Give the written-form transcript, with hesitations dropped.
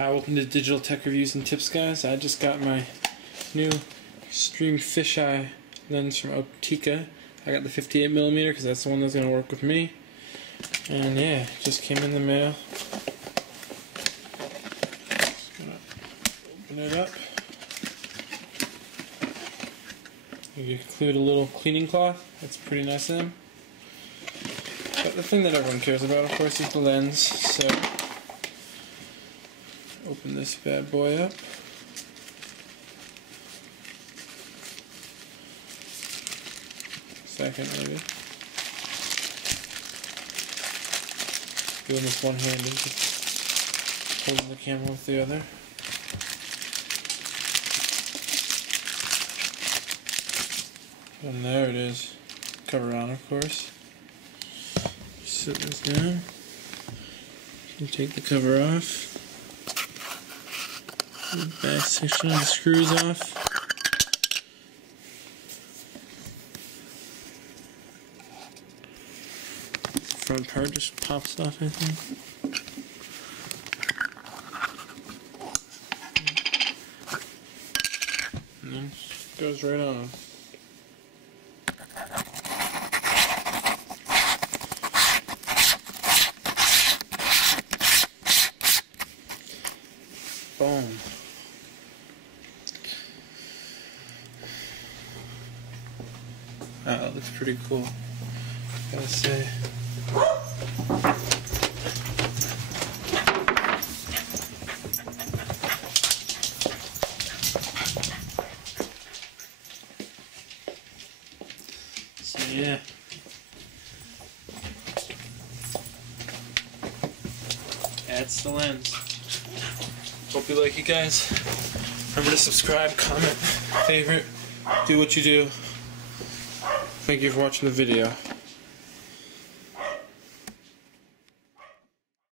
Welcome to Digital Tech Reviews and Tips, guys. I just got my new Extreme Fisheye lens from Optika. I got the 58mm because that's the one that's going to work with me. And yeah, it just came in the mail. Just gonna open it up. You include a little cleaning cloth. That's pretty nice of them. But the thing that everyone cares about, of course, is the lens. So open this bad boy up. Second, maybe. Doing this one-handed, just holding the camera with the other. And there it is. Cover on, of course. Set this down. You take the cover off. The back section of the screws off. The front part just pops off, I think. And then goes right on. Boom. That looks pretty cool, gotta say. So yeah. That's the lens. Hope you like it, guys. Remember to subscribe, comment, favorite, do what you do. Thank you for watching the video.